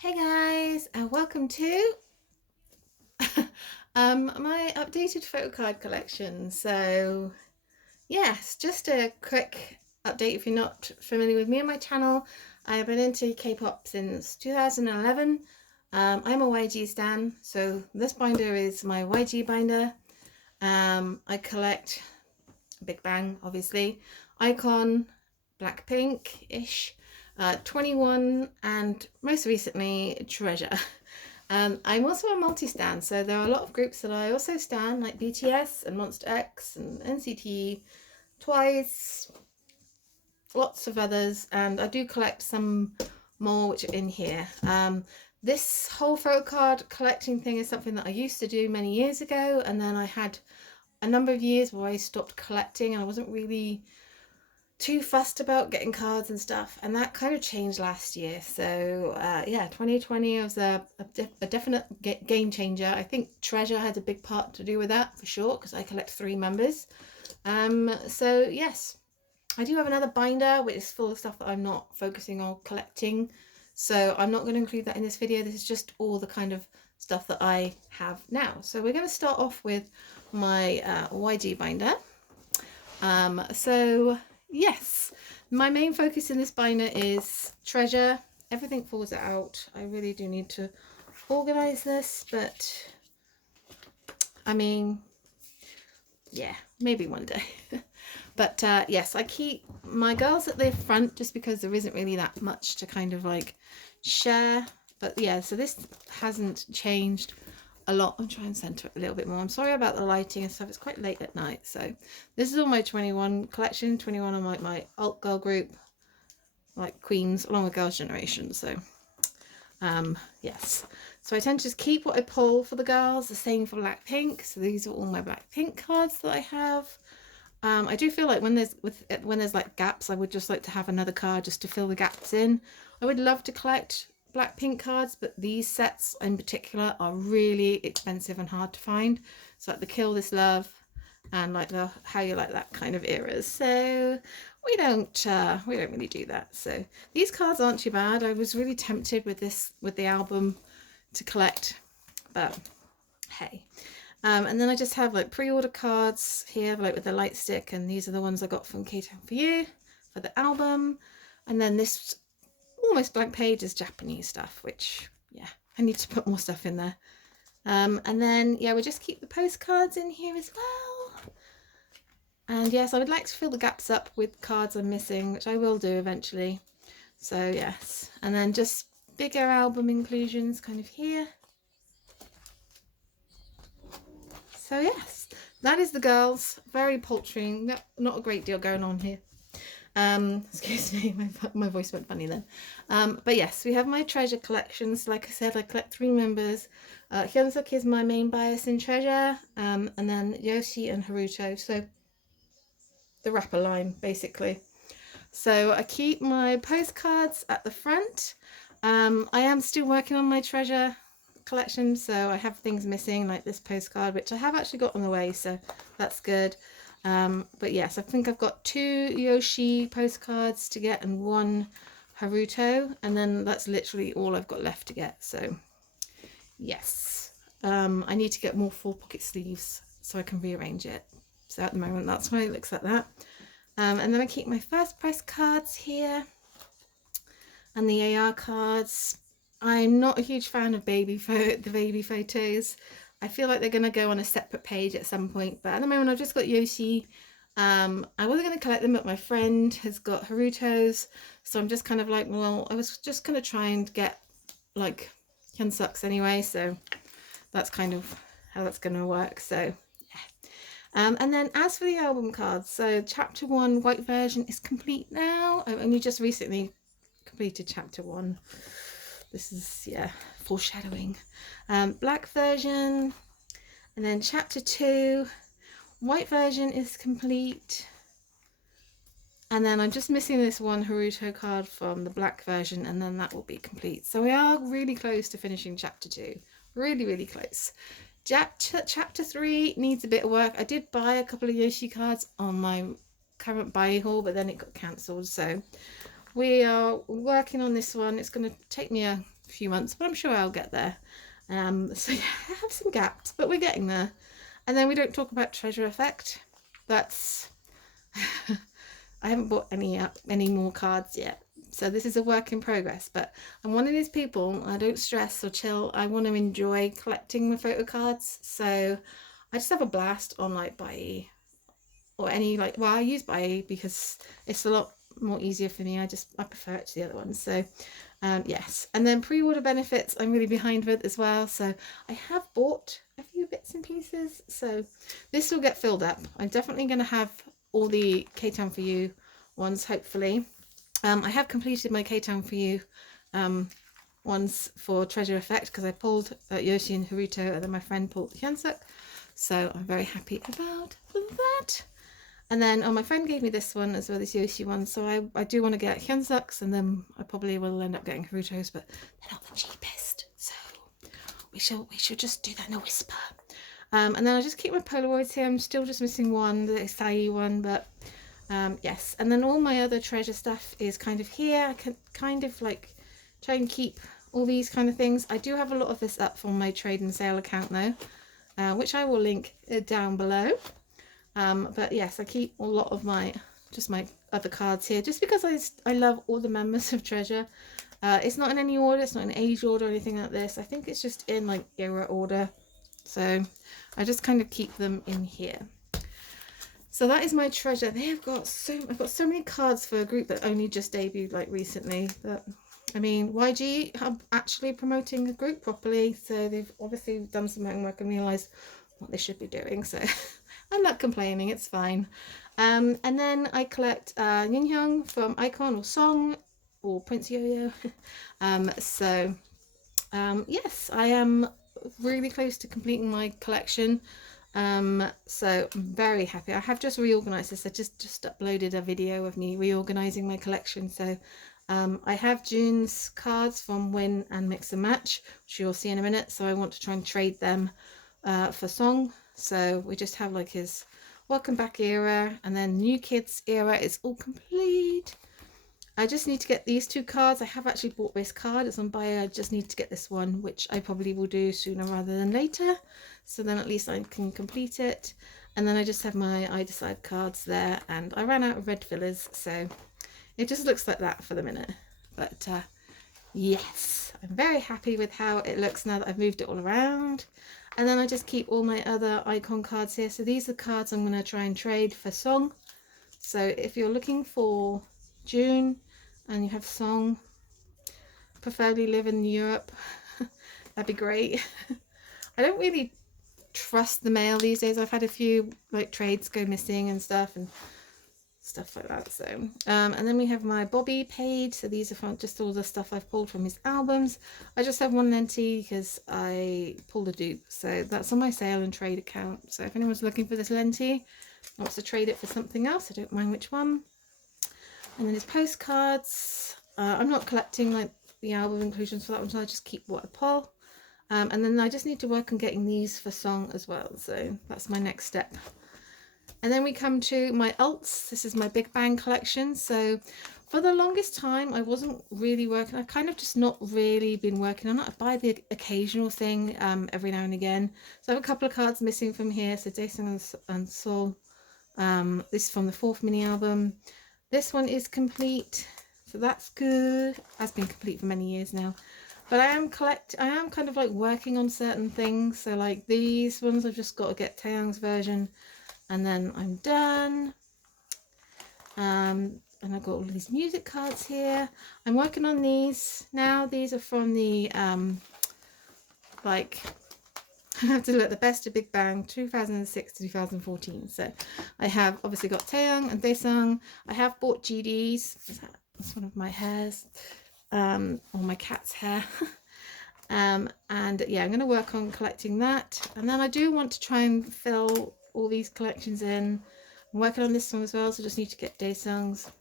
Hey guys, and welcome to my updated photo card collection. So yes, just a quick update if you're not familiar with me and my channel. I have been into K-pop since 2011. I'm a YG stan, so this binder is my YG binder. I collect Big Bang, obviously, iKon, Blackpink-ish, 21, and most recently Treasure. I'm also a multi-stan, so there are a lot of groups that I also stan, like BTS and Monsta X and NCT, Twice, lots of others, and I do collect some more which are in here. This whole photo card collecting thing is something that I used to do many years ago, and then I had a number of years where I stopped collecting and I wasn't really too fussed about getting cards and stuff, and that kind of changed last year. So yeah, 2020 was a definite game changer. I think Treasure had a big part to do with that for sure, because I collect 3 members. So yes, I do have another binder which is full of stuff that I'm not focusing on collecting, so I'm not going to include that in this video. This is just all the kind of stuff that I have now. So we're going to start off with my YG binder. So yes, my main focus in this binder is Treasure. Everything falls out. I really do need to organize this, but I mean, yeah, maybe one day. But yes, I keep my girls at the front just because there isn't really that much to kind of like share. But yeah, so this hasn't changed a lot. I'm trying to center it a little bit more. I'm sorry about the lighting and stuff. It's quite late at night. So this is all my 21 collection. 21 on my alt girl group, like Queens, along with Girls' Generation. So yes. So I tend to just keep what I pull for the girls. The same for Blackpink. So these are all my Blackpink cards that I have. I do feel like when there's like gaps, I would just like to have another card just to fill the gaps in. I would love to collect Blackpink cards, but these sets in particular are really expensive and hard to find. So like the Kill This Love and like the How You Like That kind of eras. So we don't really do that. So these cards aren't too bad. I was really tempted with the album to collect, but hey. And then I just have like pre-order cards here, like with the light stick, and these are the ones I got from K-Town For You for the album. And then this almost blank page is Japanese stuff, which yeah, I need to put more stuff in there. And then yeah, we just keep the postcards in here as well. And yes, I would like to fill the gaps up with cards I'm missing, which I will do eventually. So yes, and then just bigger album inclusions kind of here. So yes, that is the girls. Very paltry, not a great deal going on here. Excuse me, my voice went funny then. But yes, we have my Treasure collections. Like I said, I collect 3 members. Hyunsuk is my main bias in Treasure, and then Yoshi and Haruto. So the rapper line, basically. So I keep my postcards at the front. I am still working on my Treasure collection, so I have things missing like this postcard, which I have actually got on the way, so that's good. But yes, I think I've got 2 Yoshi postcards to get and 1 Haruto, and then that's literally all I've got left to get. So yes, I need to get more full pocket sleeves so I can rearrange it. So at the moment that's why it looks like that. And then I keep my first press cards here and the AR cards. I'm not a huge fan of the baby photos. I feel like they're going to go on a separate page at some point, but at the moment I've just got Yoshi. I wasn't going to collect them, but my friend has got Haruto's, so I'm just kind of like, well, I was just going to try and get like Hyunsuk's anyway, so that's kind of how that's going to work. So yeah. And then as for the album cards, so chapter 1 white version is complete now. I only just recently completed chapter 1. This is, yeah, foreshadowing. Black version, and then chapter 2 white version is complete, and then I'm just missing this one Haruto card from the black version, and then that will be complete. So we are really close to finishing chapter 2, really close. Chapter 3 needs a bit of work. I did buy a couple of Yoshi cards on my current buy haul, but then it got cancelled, so we are working on this one. It's going to take me a few months, but I'm sure I'll get there. So yeah, I have some gaps, but we're getting there. And then we don't talk about Treasure Effect. That's I haven't bought any more cards yet. So this is a work in progress, but I'm one of these people, I don't stress or chill. I want to enjoy collecting my photo cards. So I just have a blast on like Buy or any like, well, I use Buy because it's a lot more easier for me. I prefer it to the other ones. So yes, and then pre-order benefits I'm really behind with as well. So I have bought a few bits and pieces. So this will get filled up. I'm definitely going to have all the K-Town For You ones, hopefully. I have completed my K-Town For You ones for Treasure Effect because I pulled Yoshi and Haruto, and then my friend pulled Hyunsuk. So I'm very happy about that. And then, oh, my friend gave me this one as well, this Yoshi one. So I do want to get Hyunsuk's, and then I probably will end up getting Haruto's, but they're not the cheapest. So we should just do that in a whisper. And then I just keep my Polaroids here. I'm still just missing one, the Isai one, but yes. And then all my other treasure stuff is kind of here. I can kind of like try and keep all these kind of things. I do have a lot of this up on my trade and sale account though, which I will link down below. But yes, I keep a lot of my other cards here just because I love all the members of Treasure. It's not in any order, it's not in age order or anything like this. I think it's just in like era order. So I just kind of keep them in here. So that is my treasure. I've got so many cards for a group that only just debuted like recently. But I mean, YG are actually promoting a group properly, so they've obviously done some homework and realised what they should be doing. So I'm not complaining, it's fine. And then I collect Yinhyung from iKon or Song or Prince Yo-Yo. Yes, I am really close to completing my collection. So I'm very happy. I have just reorganized this. I just uploaded a video of me reorganizing my collection. So I have June's cards from Win and Mix and Match, which you'll see in a minute. So I want to try and trade them for Song. So we just have like his Welcome Back era, and then New Kids era is all complete. I just need to get these two cards. I have actually bought this card. It's on buy. I just need to get this one, which I probably will do sooner rather than later. So then at least I can complete it. And then I just have my I-DLE cards there. And I ran out of red fillers, so it just looks like that for the minute. But yes, I'm very happy with how it looks now that I've moved it all around. And then I just keep all my other iKon cards here. So these are cards I'm going to try and trade for Song. So if you're looking for June and you have Song, preferably live in Europe, that'd be great. I don't really trust the mail these days. I've had a few like trades go missing and stuff like that. So and then we have my Bobby page. So these are from just all the stuff I've pulled from his albums. I just have one lenti because I pulled a dupe, so that's on my sale and trade account. So if anyone's looking for this lenti, wants to trade it for something else, I don't mind which one. And then his postcards. I'm not collecting like the album inclusions for that one, so I just keep what I pull. And then I just need to work on getting these for Song as well. So that's my next step. And then we come to my alts. This is my Big Bang collection. So for the longest time, I wasn't really working. I've kind of just not really been working on it. I buy the occasional thing every now and again. So I have a couple of cards missing from here. So Daesung and Seoul. This is from the 4th mini album. This one is complete. So that's good. That's been complete for many years now. But I am kind of like working on certain things. So like these ones, I've just got to get Taeyang's version. And then I'm done. And I've got all these music cards here. I'm working on these now. These are from the like I have to look the best of Big Bang 2006 to 2014. So I have obviously got Taeyang and Daesung. I have bought GDs. That's one of my hairs, or my cat's hair. And yeah, I'm going to work on collecting that. And then I do want to try and fill all these collections in. I'm working on this one as well, so just need to get Daesung's.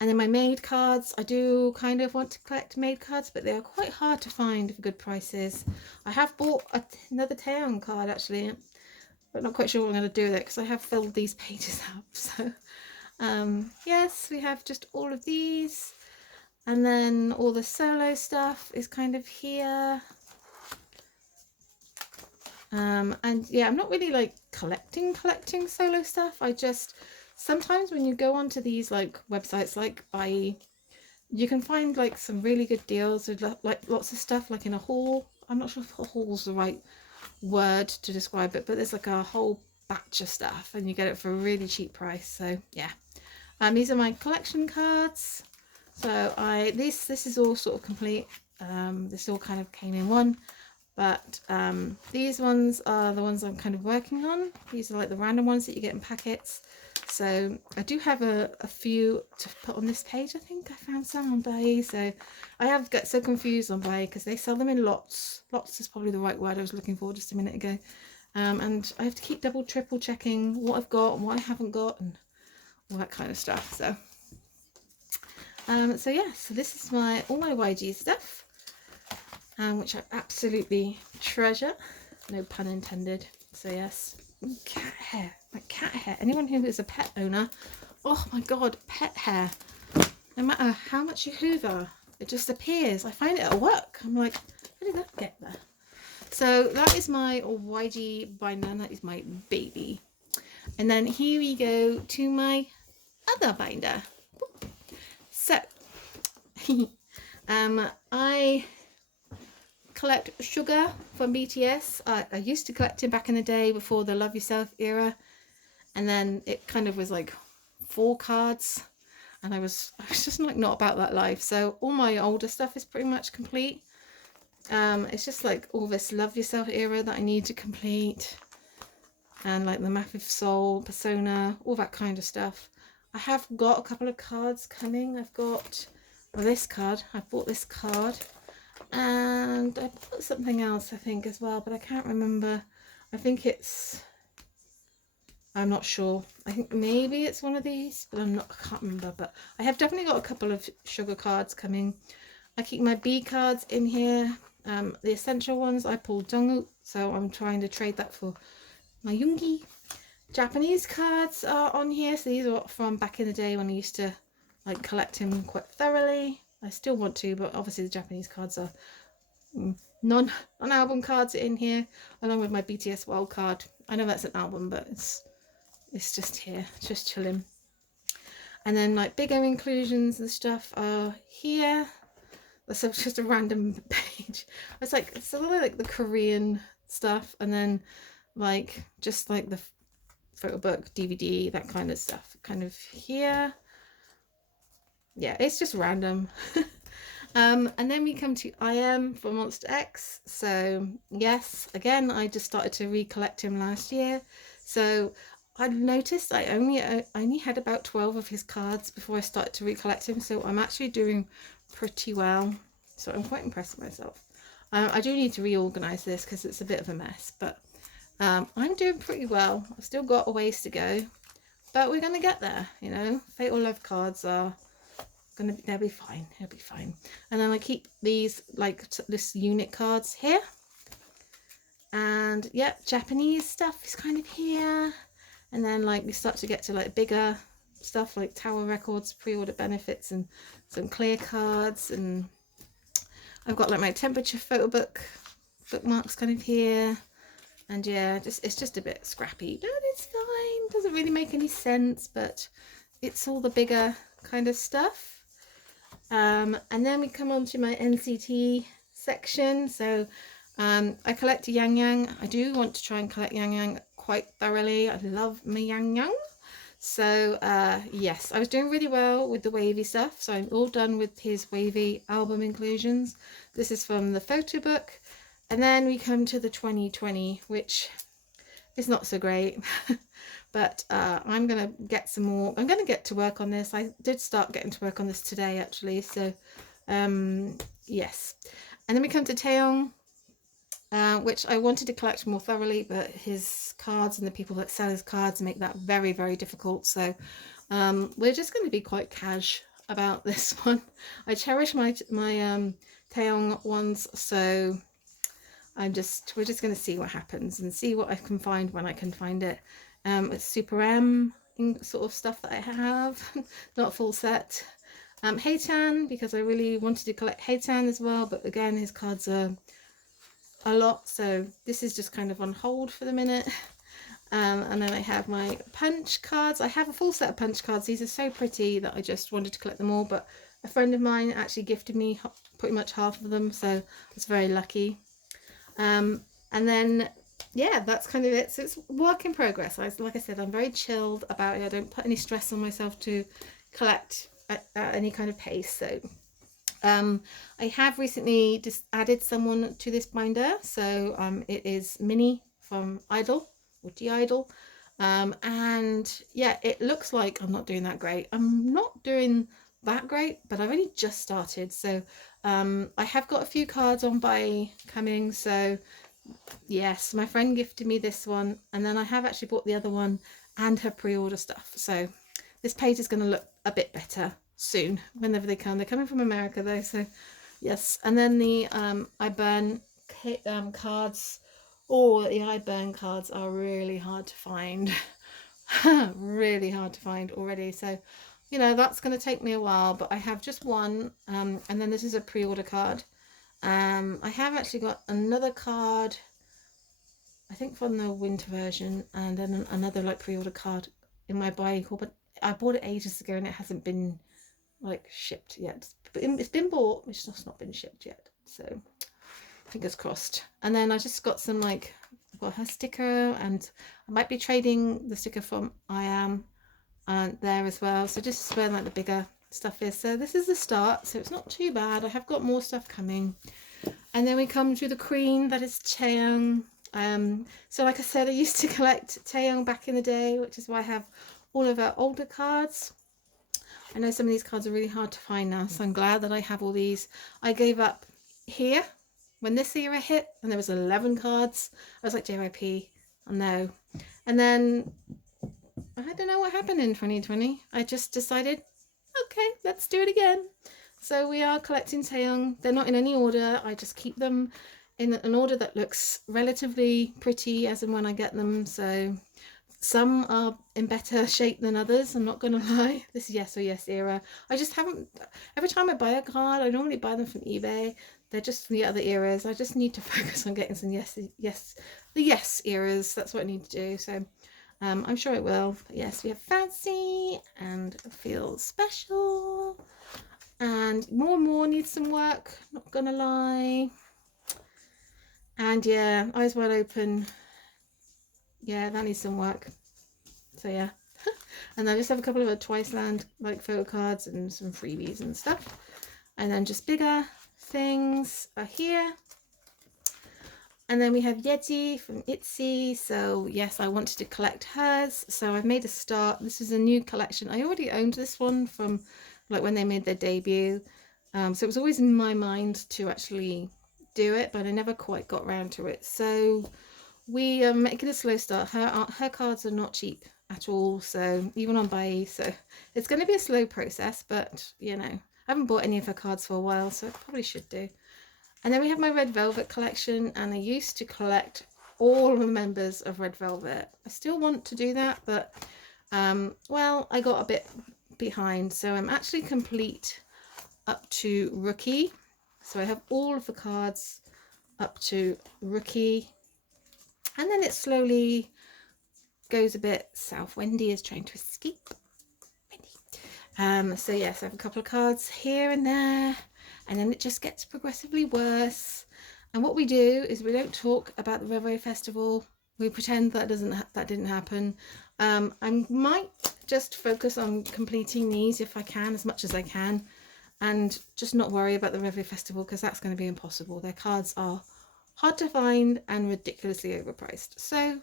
And then my maid cards, I do kind of want to collect maid cards, but they are quite hard to find for good prices. I have bought another Taeyang card actually, but not quite sure what I'm going to do with it because I have filled these pages up. So yes, we have just all of these. And then all the solo stuff is kind of here. And yeah, I'm not really like collecting solo stuff. I just, sometimes when you go onto these like websites like Buy, you can find like some really good deals with like lots of stuff like in a haul. I'm not sure if a haul's the right word to describe it, but there's like a whole batch of stuff and you get it for a really cheap price. So yeah, these are my collection cards. So this is all sort of complete. This all kind of came in one, but these ones are the ones I'm kind of working on. These are like the random ones that you get in packets. So I do have a few to put on this page. I think I found some on Buy. So I have got so confused on Buy because they sell them in lots. Lots is probably the right word I was looking for just a minute ago. And I have to keep double, triple checking what I've got and what I haven't got and all that kind of stuff. So so yeah, so this is all my YG stuff, which I absolutely treasure, no pun intended. So yes, cat hair, like cat hair. Anyone who is a pet owner, oh my god, pet hair, no matter how much you hoover, it just appears. I find it at work. I'm like, how did that get there? So that is my YG binder, that is my baby. And then here we go to my other binder. So I collect Sugar from BTS. I used to collect him back in the day before the Love Yourself era, and then it kind of was like 4 cards, and I was just like not about that life. So all my older stuff is pretty much complete. It's just like all this Love Yourself era that I need to complete, and like the Massive Soul, Persona, all that kind of stuff. I have got a couple of cards coming. I've got, well, this card. I bought this card, and I bought something else I think as well, but I can't remember. I think I'm not sure. I think maybe it's one of these, but I can't remember. But I have definitely got a couple of Sugar cards coming. I keep my B cards in here. The essential ones I pulled Jungkook, so I'm trying to trade that for my Yoongi. Japanese cards are on here, so these are from back in the day when I used to like collect him quite thoroughly. I still want to, but obviously the Japanese cards are non-album cards in here, along with my BTS wild card. I know that's an album, but it's just here, just chilling. And then like bigger inclusions and stuff are here. That's just a random page. It's a lot of like the Korean stuff, and then like just like the photo book, DVD, that kind of stuff kind of here. Yeah, it's just random. And then we come to I for Monsta X. So yes, again, I just started to recollect him last year. So I noticed I only had about 12 of his cards before I started to recollect him. So I'm actually doing pretty well. So I'm quite impressed with myself. I do need to reorganize this because it's a bit of a mess, but I'm doing pretty well. I've still got a ways to go, but we're gonna get there, you know. Fatal Love cards are they'll be fine. They'll be fine. And then I keep these like this unit cards here, and yeah, Japanese stuff is kind of here. And then like we start to get to like bigger stuff like Tower Records pre-order benefits and some clear cards, and I've got like my temperature photo bookmarks kind of here. And yeah, it's just a bit scrappy, but it's fine. Doesn't really make any sense, but it's all the bigger kind of stuff. And then we come on to my NCT section. So I collect Yang Yang. I do want to try and collect Yang Yang quite thoroughly. I love my Yang Yang. So yes, I was doing really well with the wavy stuff. So I'm all done with his wavy album inclusions. This is from the photo book. And then we come to the 2020, which is not so great. But I'm going to get some more. I'm going to get to work on this. I did start getting to work on this today, actually. So, yes. And then we come to Taeyong, which I wanted to collect more thoroughly, but his cards and the people that sell his cards make that very, very difficult. So we're just going to be quite cash about this one. I cherish my Taeyong ones, so we're just going to see what happens and see what I can find when I can find it. It's Super M sort of stuff that I have, not full set. Heitan, because I really wanted to collect Heitan as well, but again, his cards are a lot, so this is just kind of on hold for the minute. And then I have my punch cards. I have a full set of punch cards. These are so pretty that I just wanted to collect them all, but a friend of mine actually gifted me pretty much half of them, so I was very lucky. And then yeah, that's kind of it. So it's work in progress. Like I said, I'm very chilled about it. I don't put any stress on myself to collect at any kind of pace. So I have recently just added someone to this binder. So it is Minnie from I-DLE, or I-DLE. And yeah, it looks like I'm not doing that great. I'm not doing that great, but I've only just started. So I have got a few cards on by coming. So yes, my friend gifted me this one, and then I have actually bought the other one and her pre-order stuff. So this page is going to look a bit better soon whenever they come. They're coming from America though, so yes. And then the I burn cards. Oh, the I burn cards are really hard to find. Really hard to find already, so you know that's going to take me a while, but I have just one. And then this is a pre-order card. I have actually got another card, I think from the winter version, and then another like pre-order card in my buy haul, but I bought it ages ago and it hasn't been like shipped yet. It's been bought, it's just not been shipped yet, so fingers crossed. And then I just got some like, I've got her sticker, and I might be trading the sticker from I Am there as well. So just where like the bigger stuff is. So this is the start, so it's not too bad. I have got more stuff coming. And then we come to the queen, that is Taeyong. So like I said, I used to collect Taeyong back in the day, which is why I have all of her older cards. I know some of these cards are really hard to find now, so I'm glad that I have all these. I gave up here when this era hit, and there was 11 cards. I was like, JYP, oh no. And then I don't know what happened in 2020. I just decided, okay, let's do it again. So we are collecting Taeyong. They're not in any order. I just keep them in an order that looks relatively pretty as and when I get them. So some are in better shape than others, I'm not gonna lie. This Yes or Yes era, I just haven't, every time I buy a card, I normally buy them from eBay. They're just from the other eras. I just need to focus on getting some the yes eras. That's what I need to do. So I'm sure it will. But yes, we have Fancy and Feel Special, and more needs some work, not gonna lie. And yeah, Eyes Wide Open, yeah, that needs some work. So yeah. And I just have a couple of Twice Land like photo cards and some freebies and stuff. And then just bigger things are here. And then we have Yeti from Itzy. So yes, I wanted to collect hers, so I've made a start. This is a new collection. I already owned this one from like when they made their debut, so it was always in my mind to actually do it, but I never quite got around to it. So we are making a slow start. Her cards are not cheap at all, so even on buy, so it's going to be a slow process, but you know, I haven't bought any of her cards for a while, so I probably should do. And then we have my Red Velvet collection, and I used to collect all the members of Red Velvet. I still want to do that, but well, I got a bit behind, so I'm actually complete up to Rookie. So I have all of the cards up to Rookie, and then it slowly goes a bit south. Wendy is trying to escape. Wendy. So yes, I have a couple of cards here and there, and then it just gets progressively worse. And what we do is we don't talk about the Reverie Festival. We pretend that didn't happen. I might just focus on completing these if I can, as much as I can, and just not worry about the Reverie Festival, because that's going to be impossible. Their cards are hard to find and ridiculously overpriced. So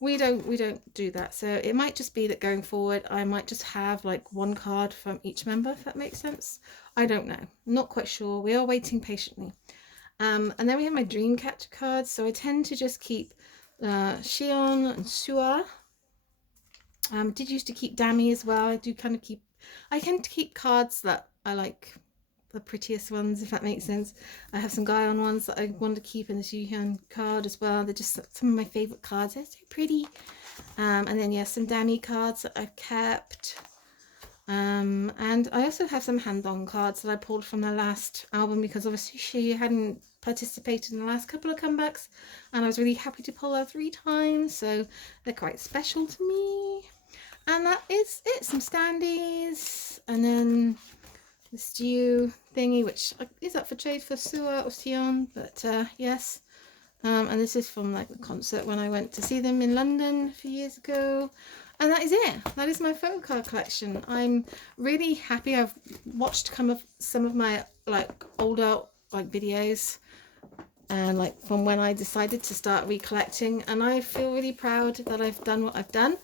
we don't do that. So it might just be that going forward I might just have like one card from each member, if that makes sense. I don't know, not quite sure. We are waiting patiently. And then we have my Dreamcatcher cards. So I tend to just keep Xion and Sua. Did used to keep Dami as well. I tend to keep cards that I like, the prettiest ones, if that makes sense. I have some Guyon ones that I want to keep in the Suhyun card as well. They're just some of my favourite cards. They're so pretty. And then yeah, some Dami cards that I've kept. And I also have some hand-on cards that I pulled from the last album, because obviously she hadn't participated in the last couple of comebacks, and I was really happy to pull her 3 times, so they're quite special to me. And that is it. Some standees, and then the stew thingy, which is up for trade for Sua or Sion, but yes. And this is from like the concert when I went to see them in London a few years ago. And that is it. That is my photo card collection. I'm really happy. I've watched some of my like older like videos, and like from when I decided to start recollecting, and I feel really proud that I've done what I've done.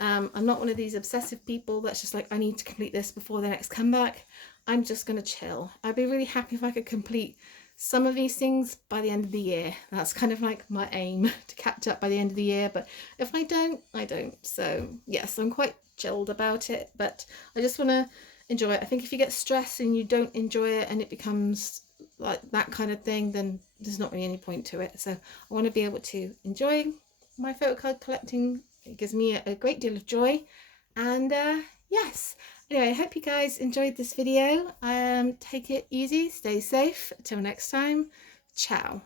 I'm not one of these obsessive people that's just like, I need to complete this before the next comeback. I'm just gonna chill. I'd be really happy if I could complete some of these things by the end of the year. That's kind of like my aim, to catch up by the end of the year, but if I don't, I don't. So yes, I'm quite chilled about it, but I just want to enjoy it. I think if you get stressed and you don't enjoy it and it becomes like that kind of thing, then there's not really any point to it. So I want to be able to enjoy my photo card collecting. It gives me a great deal of joy. And yes, anyway, I hope you guys enjoyed this video. Take it easy, stay safe. Till next time, ciao.